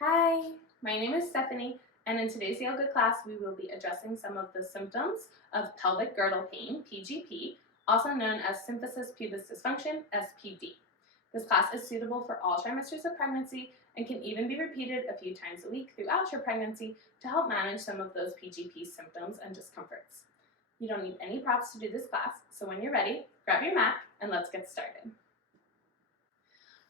Hi, my name is Stephanie, and in today's yoga class, we will be addressing some of the symptoms of pelvic girdle pain, PGP, also known as Symphysis Pubis Dysfunction, SPD. This class is suitable for all trimesters of pregnancy and can even be repeated a few times a week throughout your pregnancy to help manage some of those PGP symptoms and discomforts. You don't need any props to do this class, so when you're ready, grab your mat and let's get started.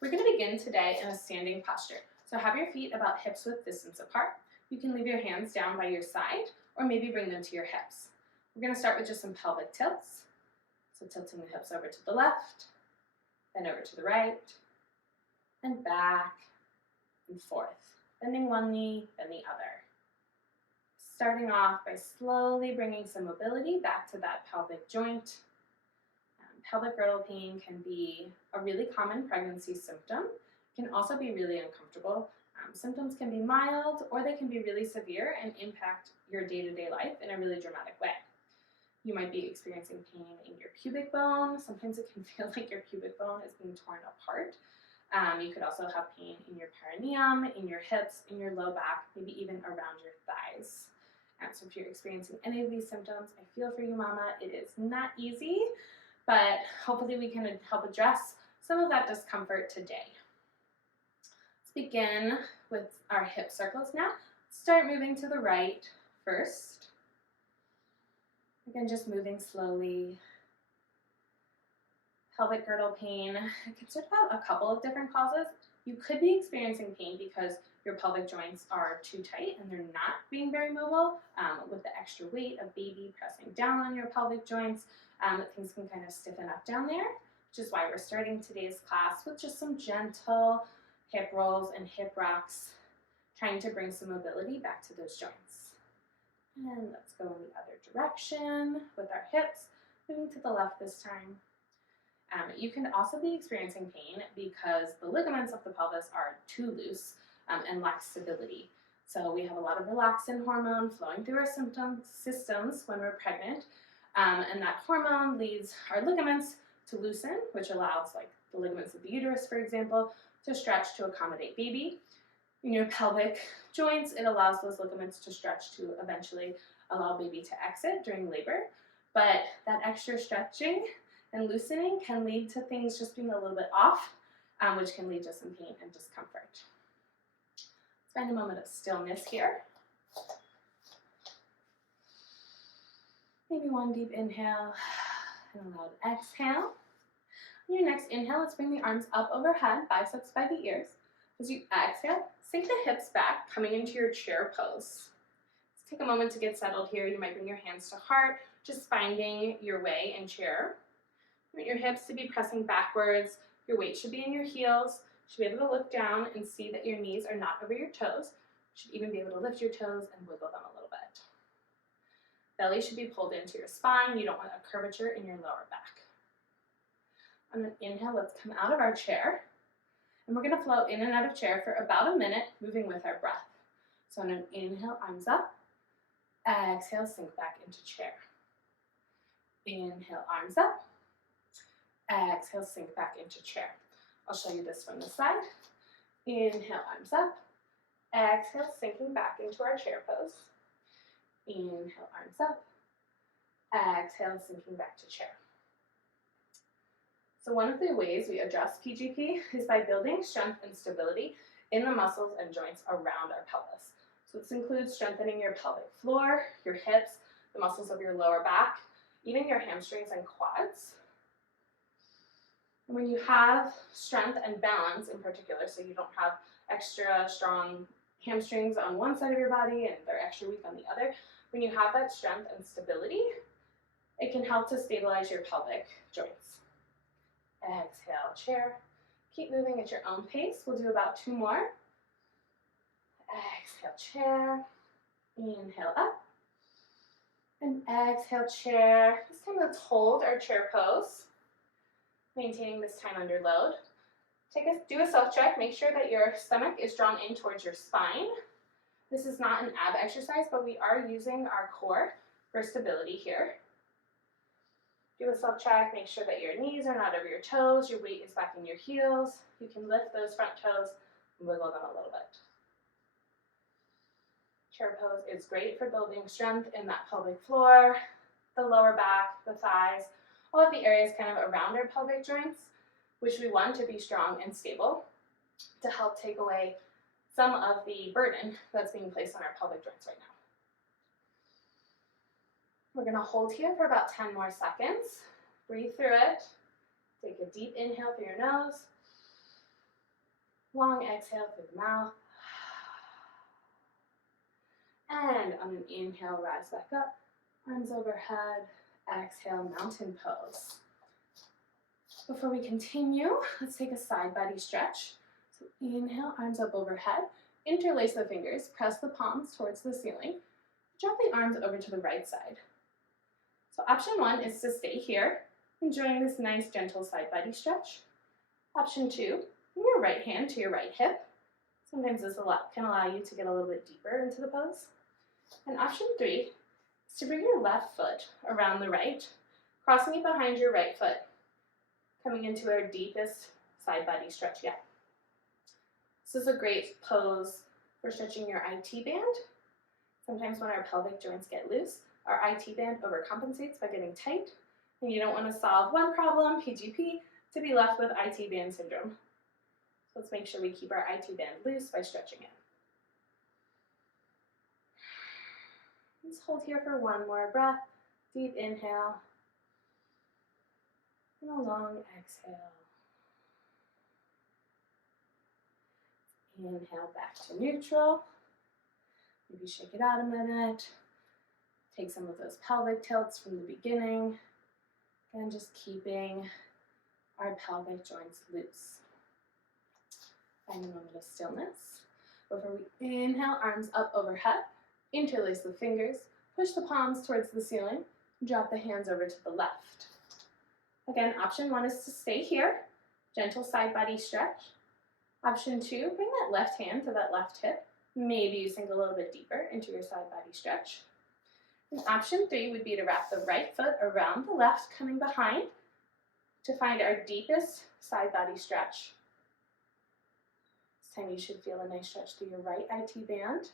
We're going to begin today in a standing posture. So have your feet about hips width distance apart. You can leave your hands down by your side or maybe bring them to your hips. We're going to start with just some pelvic tilts. So tilting the hips over to the left, then over to the right, and back and forth. Bending one knee, then the other. Starting off by slowly bringing some mobility back to that pelvic joint. Pelvic girdle pain can be a really common pregnancy symptom. It can also be really uncomfortable. Symptoms can be mild or they can be really severe and impact your day-to-day life in a really dramatic way. You might be experiencing pain in your pubic bone. Sometimes it can feel like your pubic bone is being torn apart. You could also have pain in your perineum, in your hips, in your low back, maybe even around your thighs. So if you're experiencing any of these symptoms, I feel for you, mama. It is not easy, but hopefully we can help address some of that discomfort today. Let's begin with our hip circles now. Start moving to the right first. Again, just moving slowly. Pelvic girdle pain, it can sort of have a couple of different causes. You could be experiencing pain because your pelvic joints are too tight and they're not being very mobile. With the extra weight of baby pressing down on your pelvic joints, things can kind of stiffen up down there, which is why we're starting today's class with just some gentle hip rolls and hip rocks, trying to bring some mobility back to those joints. And let's go in the other direction with our hips, moving to the left this time. You can also be experiencing pain because the ligaments of the pelvis are too loose and lack stability. So we have a lot of relaxin hormone flowing through our systems when we're pregnant, and that hormone leads our ligaments to loosen, which allows like the ligaments of the uterus, for example, to stretch to accommodate baby. In your pelvic joints, it allows those ligaments to stretch to eventually allow baby to exit during labor, but that extra stretching and loosening can lead to things just being a little bit off, which can lead to some pain and discomfort. Let's find a moment of stillness here. Maybe one deep inhale and a loud exhale. On your next inhale, let's bring the arms up overhead, biceps by the ears. As you exhale, sink the hips back, coming into your chair pose. Let's take a moment to get settled here. You might bring your hands to heart, just finding your way in chair. You want your hips to be pressing backwards. Your weight should be in your heels. You should be able to look down and see that your knees are not over your toes. You should even be able to lift your toes and wiggle them a little bit. Belly should be pulled into your spine. You don't want a curvature in your lower back. On an inhale, let's come out of our chair. And we're going to float in and out of chair for about a minute, moving with our breath. So on an inhale, arms up. Exhale, sink back into chair. Inhale, arms up. Exhale, sink back into chair. I'll show you this from the side. Inhale, arms up. Exhale, sinking back into our chair pose. Inhale, arms up. Exhale, sinking back to chair. So one of the ways we address PGP is by building strength and stability in the muscles and joints around our pelvis. So this includes strengthening your pelvic floor, your hips, the muscles of your lower back, even your hamstrings and quads. When you have strength and balance in particular, so you don't have extra strong hamstrings on one side of your body and they're extra weak on the other, when you have that strength and stability, it can help to stabilize your pelvic joints. Exhale, chair. Keep moving at your own pace. We'll do about 2 more. Exhale, chair. Inhale up. And exhale, chair. This time let's hold our chair pose. Maintaining this time under load. Do a self-check. Make sure that your stomach is drawn in towards your spine. This is not an ab exercise, but we are using our core for stability here. Do a self-check. Make sure that your knees are not over your toes. Your weight is back in your heels. You can lift those front toes and wiggle them a little bit. Chair pose is great for building strength in that pelvic floor, the lower back, the thighs, all of the areas kind of around our pelvic joints, which we want to be strong and stable to help take away some of the burden that's being placed on our pelvic joints right now. We're going to hold here for about 10 more seconds. Breathe through it. Take a deep inhale through your nose. Long exhale through the mouth. And on an inhale, rise back up. Arms overhead. Exhale, mountain pose. Before we continue, let's take a side body stretch. So inhale, arms up overhead. Interlace the fingers. Press the palms towards the ceiling. Drop the arms over to the right side. So option 1 is to stay here, enjoying this nice gentle side body stretch. Option 2, bring your right hand to your right hip. Sometimes this can allow you to get a little bit deeper into the pose. And option 3 is to bring your left foot around the right, crossing it behind your right foot, coming into our deepest side body stretch yet. This is a great pose for stretching your IT band. Sometimes when our pelvic joints get loose, our IT band overcompensates by getting tight, and you don't want to solve one problem, PGP, to be left with IT band syndrome. So let's make sure we keep our IT band loose by stretching it. Let's hold here for one more breath. Deep inhale, and a long exhale. Inhale back to neutral. Maybe shake it out a minute. Take some of those pelvic tilts from the beginning. And just keeping our pelvic joints loose. Find a moment of stillness. Before we inhale, arms up overhead. Interlace the fingers. Push the palms towards the ceiling. Drop the hands over to the left. Again, option 1 is to stay here. Gentle side body stretch. Option 2, bring that left hand to that left hip. Maybe you sink a little bit deeper into your side body stretch. And option 3 would be to wrap the right foot around the left, coming behind, to find our deepest side body stretch. This time you should feel a nice stretch through your right IT band.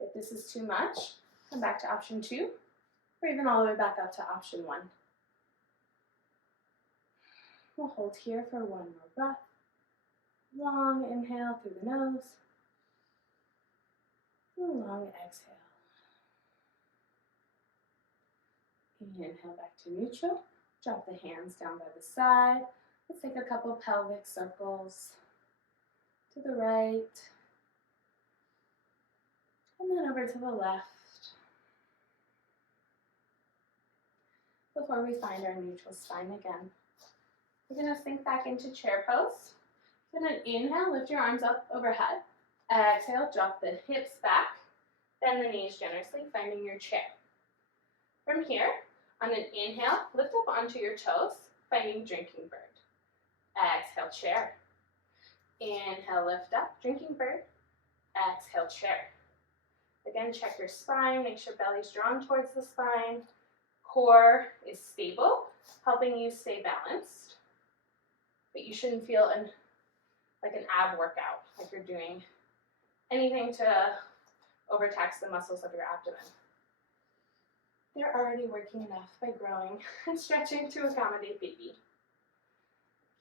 If this is too much, come back to option 2, or even all the way back up to option 1. We'll hold here for one more breath. Long inhale through the nose. Long exhale. Inhale back to neutral. Drop the hands down by the side. Let's take a couple pelvic circles to the right. And then over to the left. Before we find our neutral spine again. We're going to sink back into chair pose. Then an inhale, lift your arms up overhead. Exhale, drop the hips back. Bend the knees generously, finding your chair. From here, on an inhale, lift up onto your toes, finding drinking bird. Exhale, chair. Inhale, lift up, drinking bird. Exhale, chair. Again, check your spine, make sure belly's drawn towards the spine. Core is stable, helping you stay balanced. But you shouldn't feel like an ab workout, like you're doing anything to overtax the muscles of your abdomen. They're already working enough by growing and stretching to accommodate baby.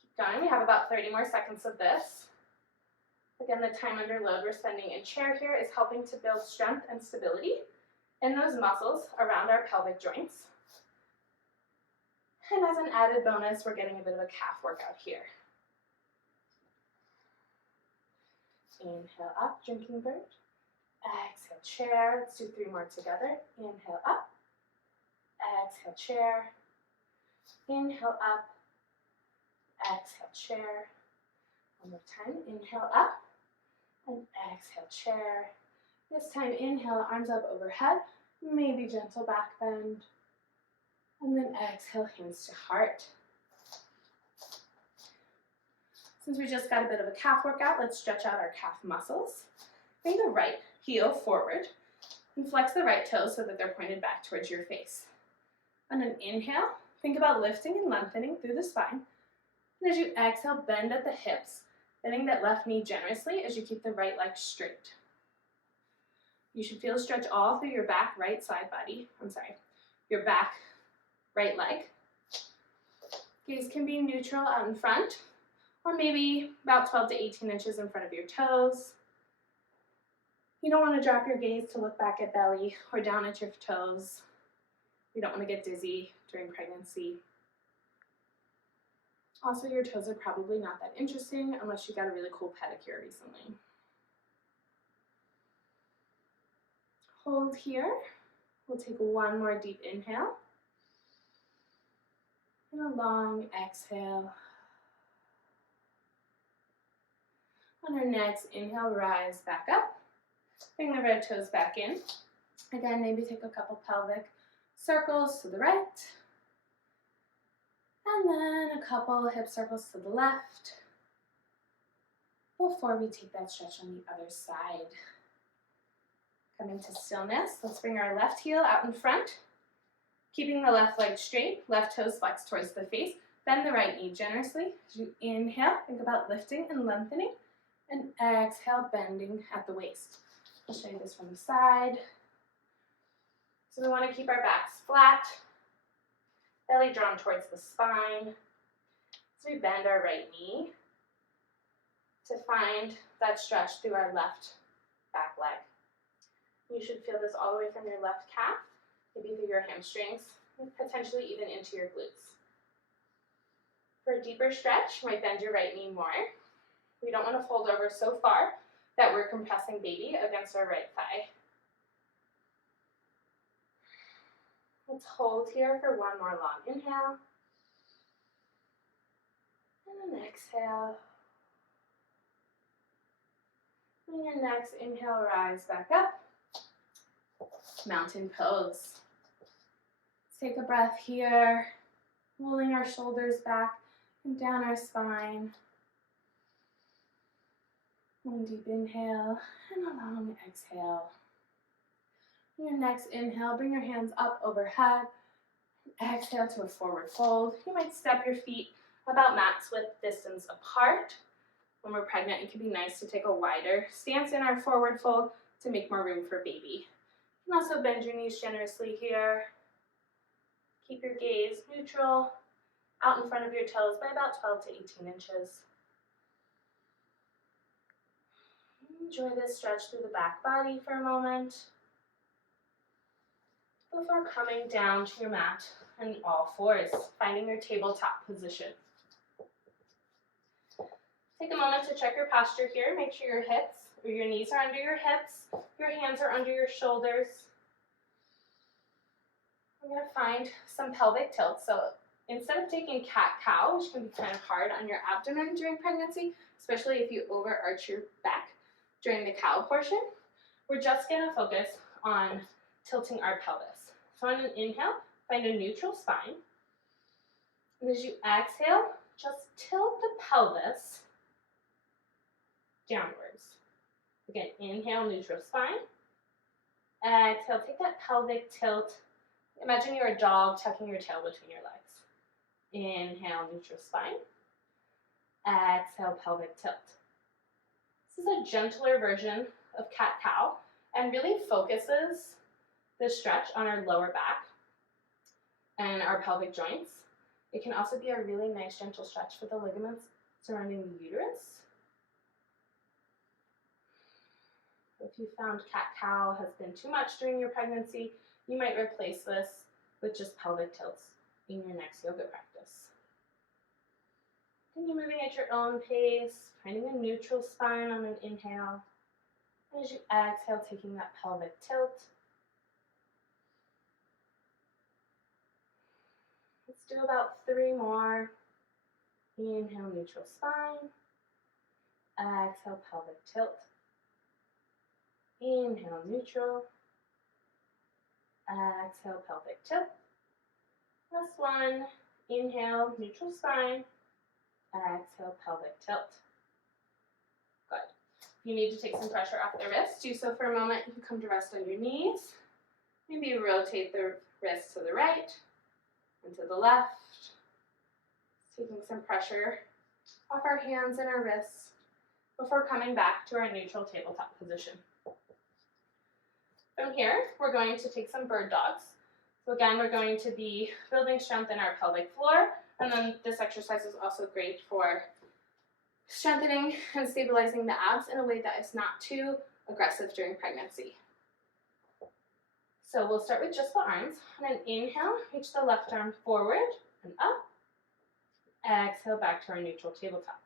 Keep going, we have about 30 more seconds of this. Again, the time under load we're spending in chair here is helping to build strength and stability in those muscles around our pelvic joints. And as an added bonus, we're getting a bit of a calf workout here. Inhale up, drinking bird. Exhale, chair. Let's do 3 more together. Inhale up. Exhale, chair. Inhale up. Exhale, chair. One more time. Inhale up. And exhale, chair. This time, inhale, arms up overhead. Maybe gentle back bend. And then exhale, hands to heart. Since we just got a bit of a calf workout, let's stretch out our calf muscles. Bring the right heel forward and flex the right toes so that they're pointed back towards your face. On an inhale, think about lifting and lengthening through the spine. And as you exhale, bend at the hips, Bending that left knee generously as you keep the right leg straight. You should feel a stretch all through your back right side body. Your back right leg. Gaze can be neutral out in front, or maybe about 12 to 18 inches in front of your toes. You don't want to drop your gaze to look back at belly or down at your toes. You don't want to get dizzy during pregnancy. Also, your toes are probably not that interesting unless you got a really cool pedicure recently. Hold here. We'll take one more deep inhale. And a long exhale. On our next inhale, rise back up. Bring the red toes back in. Again, maybe take a couple pelvic circles to the right. And then a couple hip circles to the left. Before we take that stretch on the other side. Coming to stillness, let's bring our left heel out in front. Keeping the left leg straight, left toes flex towards the face. Bend the right knee generously. As you inhale, think about lifting and lengthening. And exhale, bending at the waist. I'll show you this from the side. So we want to keep our backs flat, belly drawn towards the spine. So we bend our right knee to find that stretch through our left back leg. You should feel this all the way from your left calf, maybe through your hamstrings, and potentially even into your glutes. For a deeper stretch, you might bend your right knee more. We don't want to fold over so far that we're compressing baby against our right thigh. Let's hold here for one more long inhale. And an exhale. And your next inhale, rise back up. Mountain pose. Let's take a breath here, rolling our shoulders back and down our spine. One deep inhale and a long exhale. On your next inhale, bring your hands up overhead. Exhale to a forward fold. You might step your feet about max width distance apart. When we're pregnant, it can be nice to take a wider stance in our forward fold to make more room for baby. You can also bend your knees generously here. Keep your gaze neutral, out in front of your toes by about 12 to 18 inches. Enjoy this stretch through the back body for a moment before coming down to your mat on all fours, finding your tabletop position. Take a moment to check your posture here. Make sure your hips or your knees are under your hips, your hands are under your shoulders. I'm going to find some pelvic tilt. So instead of taking cat-cow, which can be kind of hard on your abdomen during pregnancy, especially if you overarch your back during the cow portion, we're just going to focus on tilting our pelvis. So on an inhale, find a neutral spine. And as you exhale, just tilt the pelvis downwards. Again, inhale, neutral spine. Exhale, take that pelvic tilt. Imagine you're a dog tucking your tail between your legs. Inhale, neutral spine. Exhale, pelvic tilt. This is a gentler version of cat-cow and really focuses the stretch on our lower back and our pelvic joints. It can also be a really nice gentle stretch for the ligaments surrounding the uterus. If you found cat-cow has been too much during your pregnancy, you might replace this with just pelvic tilts in your next yoga practice. Continue moving at your own pace, finding a neutral spine on an inhale. And as you exhale, taking that pelvic tilt. Let's do about 3 more. Inhale, neutral spine. Exhale, pelvic tilt. Inhale, neutral. Exhale, pelvic tilt. Last one. Inhale, neutral spine. Exhale, pelvic tilt. Good. If you need to take some pressure off the wrist, do so for a moment. You can come to rest on your knees. Maybe rotate the wrist to the right and to the left. Taking some pressure off our hands and our wrists before coming back to our neutral tabletop position. From here, we're going to take some bird dogs. So again, we're going to be building strength in our pelvic floor, and then this exercise is also great for strengthening and stabilizing the abs in a way that is not too aggressive during pregnancy. So we'll start with just the arms. On an inhale, reach the left arm forward and up. Exhale, back to our neutral tabletop.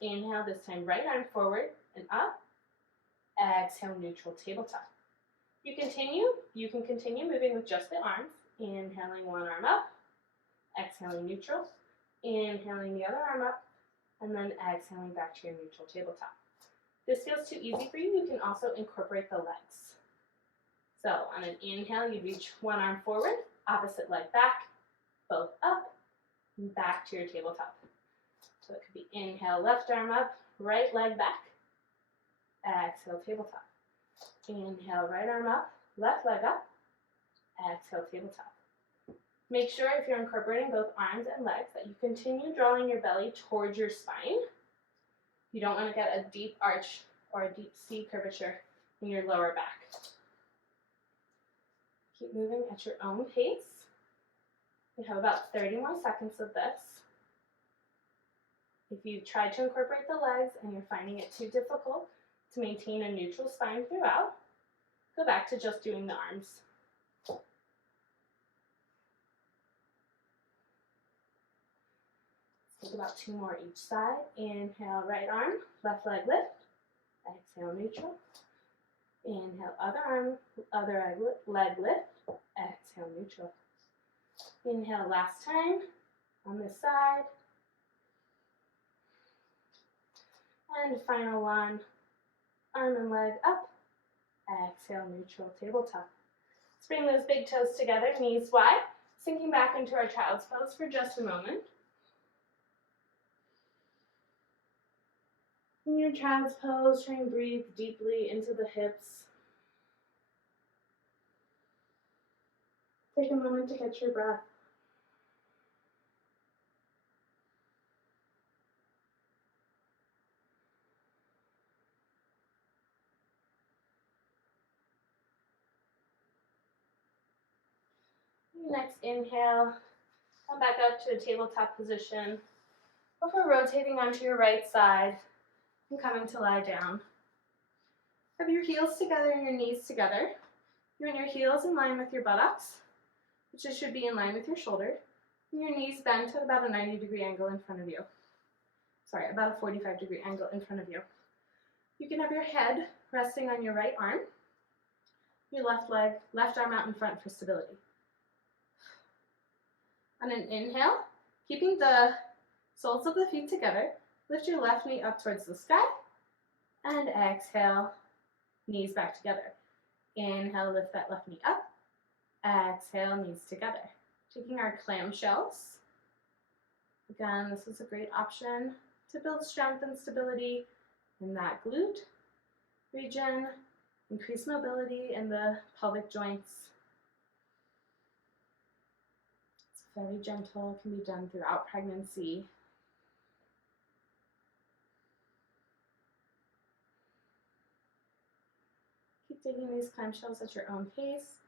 Inhale, this time right arm forward and up. Exhale, neutral tabletop. You can continue moving with just the arms. Inhaling one arm up, exhaling neutral, inhaling the other arm up, and then exhaling back to your neutral tabletop. If this feels too easy for you, you can also incorporate the legs. So on an inhale, you reach one arm forward, opposite leg back, both up, and back to your tabletop. So it could be inhale, left arm up, right leg back, exhale, tabletop. Inhale, right arm up, left leg up, exhale, tabletop. Make sure if you're incorporating both arms and legs that you continue drawing your belly towards your spine. You don't want to get a deep arch or a deep C curvature in your lower back. Keep moving at your own pace. We have about 30 more seconds of this. If you've tried to incorporate the legs and you're finding it too difficult to maintain a neutral spine throughout, go back to just doing the arms. Take about 2 more each side. Inhale, right arm, left leg lift. Exhale, neutral. Inhale, other arm, other leg lift. Exhale, neutral. Inhale, last time on this side. And final one, arm and leg up. Exhale, neutral, tabletop. Let's bring those big toes together, knees wide, sinking back into our child's pose for just a moment. In your child's pose, try and breathe deeply into the hips. Take a moment to catch your breath. Next inhale, come back up to a tabletop position before rotating onto your right side and coming to lie down. Have your heels together and your knees together. You want your heels in line with your buttocks, which should be in line with your shoulder, and your knees bent at about a 90-degree angle in front of you. Sorry, about a 45-degree angle in front of you. You can have your head resting on your right arm, your left arm out in front for stability. On an inhale, keeping the soles of the feet together, lift your left knee up towards the sky, and exhale, knees back together. Inhale, lift that left knee up. Exhale, knees together. Taking our clamshells. Again, this is a great option to build strength and stability in that glute region, increase mobility in the pelvic joints. It's very gentle, can be done throughout pregnancy. Keep taking these clamshells at your own pace.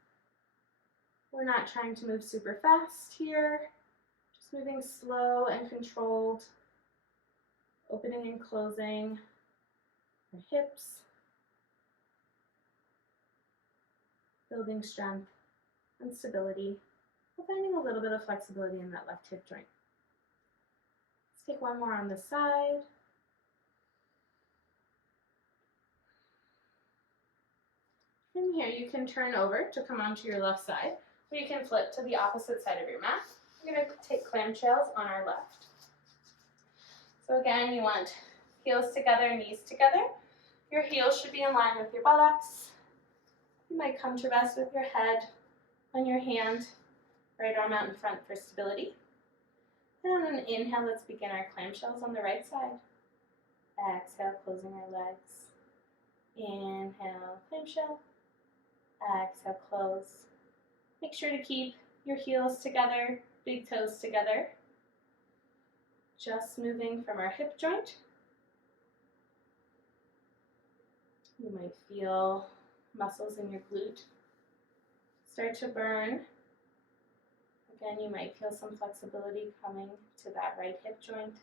We're not trying to move super fast here, just moving slow and controlled, opening and closing our hips, building strength and stability, while finding a little bit of flexibility in that left hip joint. Let's take one more on this side. From here, you can turn over to come onto your left side, or you can flip to the opposite side of your mat. We're going to take clamshells on our left. So again, you want heels together, knees together. Your heels should be in line with your buttocks. You might come to rest with your head on your hand, right arm out in front for stability. And on an inhale, let's begin our clamshells on the right side. Exhale, closing our legs. Inhale, clamshell. Exhale, close. Make sure to keep your heels together, big toes together. Just moving from our hip joint You might feel muscles in your glute start to burn. Again, you might feel some flexibility coming to that right hip joint.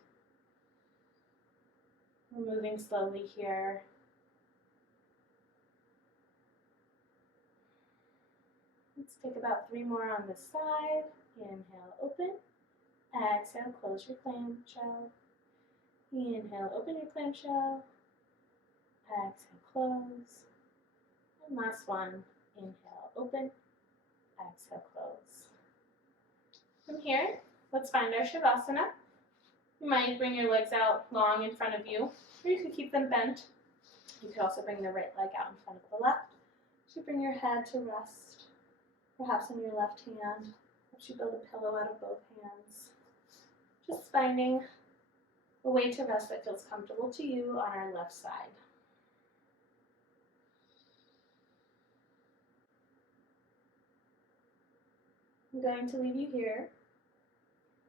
We're moving slowly here. Let's take about 3 more on this side. Inhale, open. Exhale, close your clamshell. Inhale, open your clamshell. Exhale, close. And last one. Inhale, open. Exhale, close. From here, let's find our Savasana. You might bring your legs out long in front of you, or you could keep them bent. You could also bring the right leg out in front of the left. So bring your head to rest, perhaps on your left hand. Helps you build a pillow out of both hands. Just finding a way to rest that feels comfortable to you on our left side. I'm going to leave you here.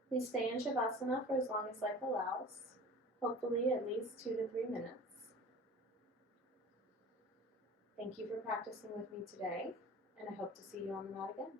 Please stay in Shavasana for as long as life allows, hopefully at least 2 to 3 minutes. Thank you for practicing with me today, and I hope to see you on the mat again.